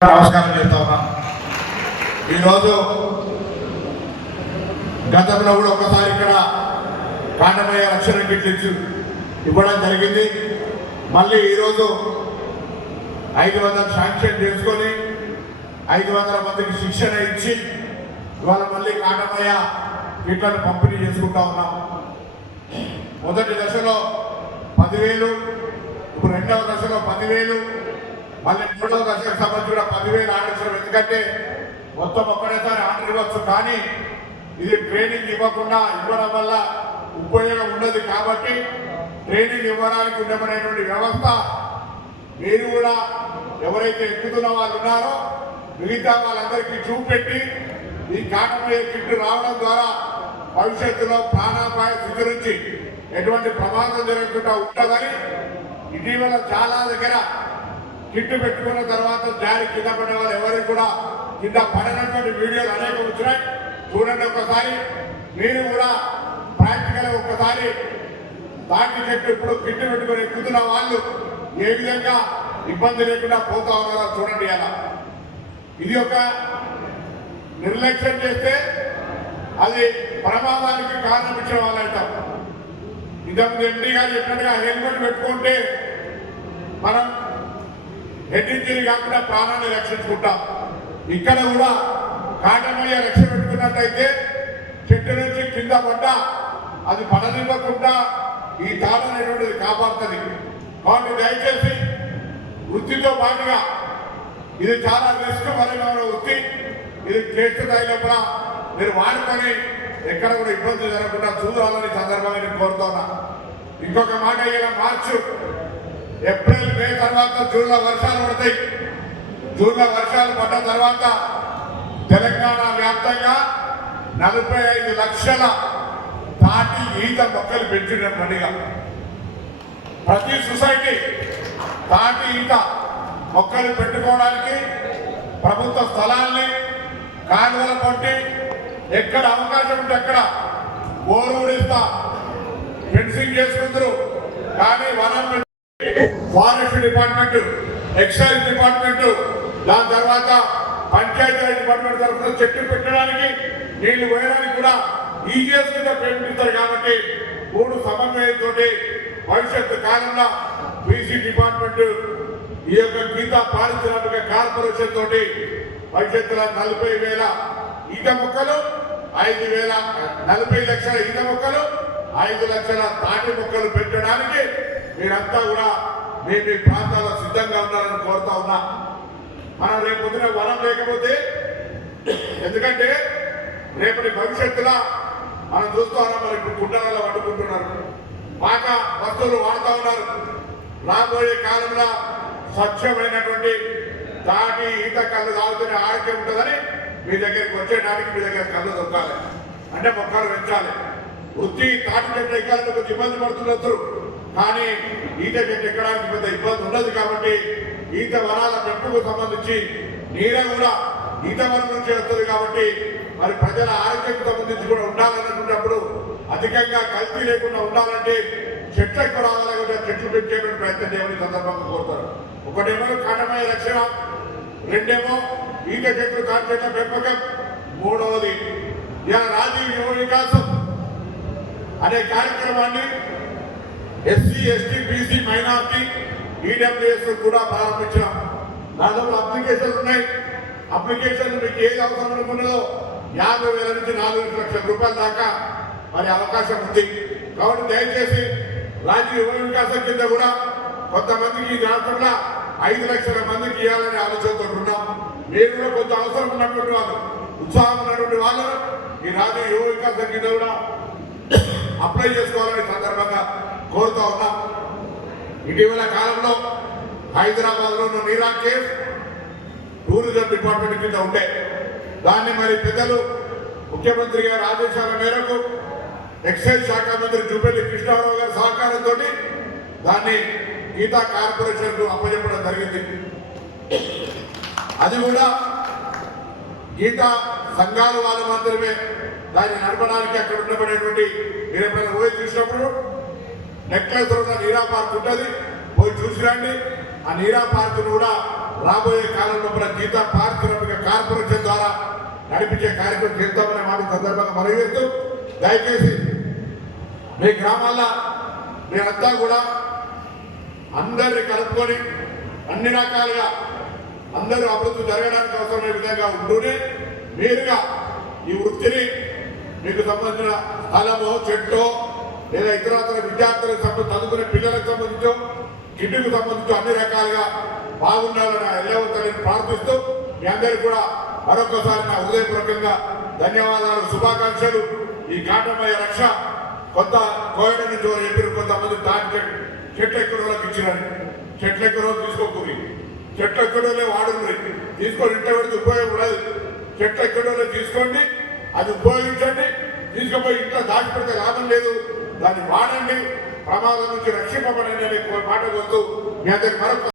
నమస్కారం చేస్తా ఉన్నా. ఈరోజు గతంలో కూడా ఒకసారి ఇక్కడ కాండమయ్య రక్షణ కిట్లు ఇవ్వడం జరిగింది. మళ్ళీ ఈరోజు ఐదు వందలు శాంక్షన్ చేసుకొని ఐదు వందల మందికి శిక్షణ ఇచ్చి ఇవాళ మళ్ళీ కాండమయ్య కిట్లను పంపిణీ చేసుకుంటా ఉన్నాం. మొదటి దశలో పదివేలు ఇప్పుడు రెండవ దశలో పదివేలు మళ్ళీ మూడవ దశకు సంబంధించి కూడా పదివేలు ఆర్డర్ ఎందుకంటే మొత్తం ఒక్కడేసారి ఆర్డర్ ఇవ్వచ్చు. కానీ ఇది ట్రైనింగ్ ఇవ్వకుండా ఇవ్వడం వల్ల ఉపయోగం ఉండదు కాబట్టి ట్రైనింగ్ ఇవ్వడానికి ఉండమనేటువంటి వ్యవస్థ మీరు కూడా ఎవరైతే ఎక్కుతున్న వాళ్ళు ఉన్నారో మిగతా వాళ్ళందరికీ చూపెట్టి ఈ కాటమయ్యే కిట్టు రావడం ద్వారా భవిష్యత్తులో ప్రాణాపాయ స్థితి నుంచి ఎటువంటి ప్రమాదం జరగకుండా ఉంటుందని ఇటీవల చాలా దగ్గర కిట్టు పెట్టుకున్న తర్వాత జారి కింద పడిన వాళ్ళు ఎవరికి కూడా కింద పడినటువంటి వీడియోలు అనేక వచ్చినాయి. చూడండి ఒకసారి. మీరు కూడా ప్రాక్టికల్ ఒక్కసారి తాటి చెట్టు ఇప్పుడు కిట్టు పెట్టుకొని ఎక్కుతున్న వాళ్ళు ఏ విధంగా ఇబ్బంది లేకుండా పోతా ఉన్నారో చూడండి అలా. ఇది ఒక నిర్లక్ష్యం చేస్తే అది ప్రమాదానికి కారణం ఇచ్చిన వాళ్ళు అంటాం ఇంతకుముందు ఎంపీ గారు చెప్పినట్టుగా హెల్మెట్ పెట్టుకుంటే మనం హెడ్ ఇంజరీ కాకుండా ప్రాణాన్ని రక్షించుకుంటాం. ఇక్కడ కూడా కాటమయ్య రక్షణ పెట్టుకున్నట్టయితే చెట్టు నుంచి కింద పడ్డా అది పడనివ్వకుండా ఈ తాడు అనేటువంటిది కాపాడుతుంది. కాబట్టి దయచేసి వృత్తితో పాటుగా ఇది చాలా రిస్క్ పరిమాణ వృత్తి. ఇది చేస్తు లోపల మీరు వాడుకొని ఎక్కడ కూడా ఇబ్బంది జరగకుండా చూడాలని సందర్భంగా నేను కోరుతున్నా ఇంకొక మాట ఇలా మార్చు. ఏప్రిల్ మే తర్వాత జూన్లో వర్షాలు పడతాయి. జూన్లో వర్షాలు పడ్డ తర్వాత తెలంగాణ వ్యాప్తంగా నలభై ఐదు లక్షల తాటి ఈత మొక్కలు పెంచిన పండుగ. ప్రతి సొసైటీ తాటి ఈత మొక్కలు పెట్టుకోవడానికి ప్రభుత్వ స్థలాల్ని కాలువల కొట్టి ఎక్కడ అవకాశం ఉంటే అక్కడ బోరు ఊడిస్తా ఫెన్సింగ్ చేసుకుందరు. కానీ వనం ఫారెస్ట్ డిపార్ట్మెంట్ ఎక్సైజ్ డిపార్ట్మెంట్ దాని తర్వాత పంచాయతీరాజ్ డిపార్ట్మెంట్ తరఫున చెట్టు పెట్టడానికి నీళ్ళు పోయడానికి కూడా ఈజీఎస్ కింద పేమెంట్ కాబట్టి మూడు సమన్వయంతో భవిష్యత్తు కాలంలో బీసీ డిపార్ట్మెంట్ ఈ యొక్క గీత పారిశ్రామిక కార్పొరేషన్ తోటి భవిష్యత్తులో నలభై వేల ఈత మొక్కలు ఐదు వేల నలభై లక్షల ఈత మొక్కలు ఐదు లక్షల తాటి మొక్కలు పెట్టడానికి మీరంతా కూడా మీ మీ ప్రాంతాల్లో సిద్ధంగా ఉన్నారని కోరుతా ఉన్నా. మనం రేపు పొద్దున వరం లేకపోతే ఎందుకంటే రేపటి భవిష్యత్తులో మనం చూస్తూ ఉన్నాం మరి ఇప్పుడు గుండాలలో వండుకుంటున్నారు. పాక వస్తువులు వాడుతూ ఉన్నారు. రాబోయే కాలంలో స్వచ్ఛమైనటువంటి తాటి ఈత కళ్ళు తాగుతున్న ఆరోగ్యం ఉంటుందని మీ దగ్గరికి వచ్చేటానికి మీ దగ్గర కళ్ళు దొక్కాలి అంటే మొక్కలు పెంచాలి. వృత్తి తాటి చెట్టు ఎక్కాలని కొంచెం ఇబ్బంది పడుతున్నారు కానీ ఈత చెట్టు ఎక్కడానికి పెద్ద ఇబ్బంది ఉండదు కాబట్టి ఈత వనాల పెంపుకు సంబంధించి నీరే కూడా ఈత వనం నుంచి వస్తుంది కాబట్టి మరి ప్రజల ఆరోగ్యంకి సంబంధించి కూడా ఉండాలనుకున్నప్పుడు అధికంగా కల్తీ లేకుండా ఉండాలంటే చెట్లు ఎక్కువ రావాలంటే చెట్లు పెంచేటువంటి ప్రయత్నం చేయమని సందర్భంగా కోరుతారు. ఒకటేమో కాటమయ రక్షణ రెండేమో ఈత చెట్లు తాటి పెంపకం మూడవది ఇలా రాజీవ్ యువ వికాసం అనే కార్యక్రమాన్ని SC ST BC minority EWS కూడా ప్రారంభించాం దాదాపు అప్లికేషన్లు ఉన్నాయి. అప్లికేషన్ మీకు ఏది అవసరం అనుకున్నదో యాభై వేల నుంచి నాలుగు లక్షల రూపాయల దాకా మరి అవకాశం ఉంది. కాబట్టి దయచేసి రాజీవ్ యువ వికాసం కింద కూడా కొంతమందికి రాకుండా ఐదు లక్షల మందికి ఇవ్వాలనే ఆలోచనతో ఉన్నాం. మీరు కూడా కొంత అవసరం ఉన్నటువంటి వాళ్ళు ఉత్సాహం ఉన్నటువంటి వాళ్ళు ఈ రాజీవ్ యువ వికాసం కింద కూడా అప్లై చేసుకోవాలని సందర్భంగా కోరుతా ఉన్నాం. ఇటీవల కాలంలో హైదరాబాద్లో ఉన్న నీరా కేఫ్ టూరిజం డిపార్ట్మెంట్ కింద ఉండే. దాన్ని మరి పెద్దలు ముఖ్యమంత్రి గారి ఆదేశాల మేరకు ఎక్సైజ్ శాఖ మంత్రి జూపల్లి కృష్ణారావు గారి సహకారంతో దాన్ని గీతా కార్పొరేషన్కు అప్పచెప్పడం జరిగింది. అది కూడా గీతా సంఘాల వాళ్ళు మాత్రమే. దాన్ని నడపడానికి అక్కడ ఉండబడేటువంటి మీరు ఎప్పుడైనా పోయి చూసినప్పుడు నెక్లెస్ ఉన్న నీరా పార్క్ ఉంటుంది. పోయి చూసి రండి. ఆ నీరా పార్క్ కూడా రాబోయే కాలంలో మన గీత పారిశ్రామిక కార్పొరేషన్ ద్వారా నడిపించే కార్యక్రమం చేద్దామనే మాట సందర్భంగా మనవి చేస్తూ దయచేసి మీ గ్రామాల్లో మీరంతా కూడా అందరిని కలుపుకొని అన్ని రకాలుగా అందరూ అభివృద్ధి జరగడానికి అవసరమైన విధంగా ఉంటూనే మీరుగా ఈ వృత్తిని మీకు సంబంధించిన స్థలమో చెట్టో లేదా ఇతరత్ర విద్యార్థులకు సంబంధించి చదువుకునే పిల్లలకు సంబంధించో కిడ్నీకి సంబంధించి అన్ని రకాలుగా బాగుండాలని ఎల్లవతలని ప్రార్థిస్తూ మీ అందరికీ కూడా మరొకసారి నా హృదయపూర్వకంగా ధన్యవాదాలు శుభాకాంక్షలు. ఈ ఘాటమయ్య రక్ష కొంత కోయడ నుంచి వారు కొంతమంది దాని చెట్టు చెట్లు ఎక్కడ వాళ్ళకి చెట్ల చెట్లు ఎక్కడ తీసుకోకూరి చెట్లు ఎక్కడోనే తీసుకొని ఇంట్లో పెడితే ఉపయోగం ఉండదు చెట్లు ఎక్కడోనే తీసుకోండి అది ఉపయోగించండి. తీసుకుపోయి ఇంట్లో దాచిపెడితే లాభం లేదు. దాన్ని వాడండి. ప్రమాదం నుంచి రక్షింపబడండి అనే మాట వద్దు మీ అందరికి మరొక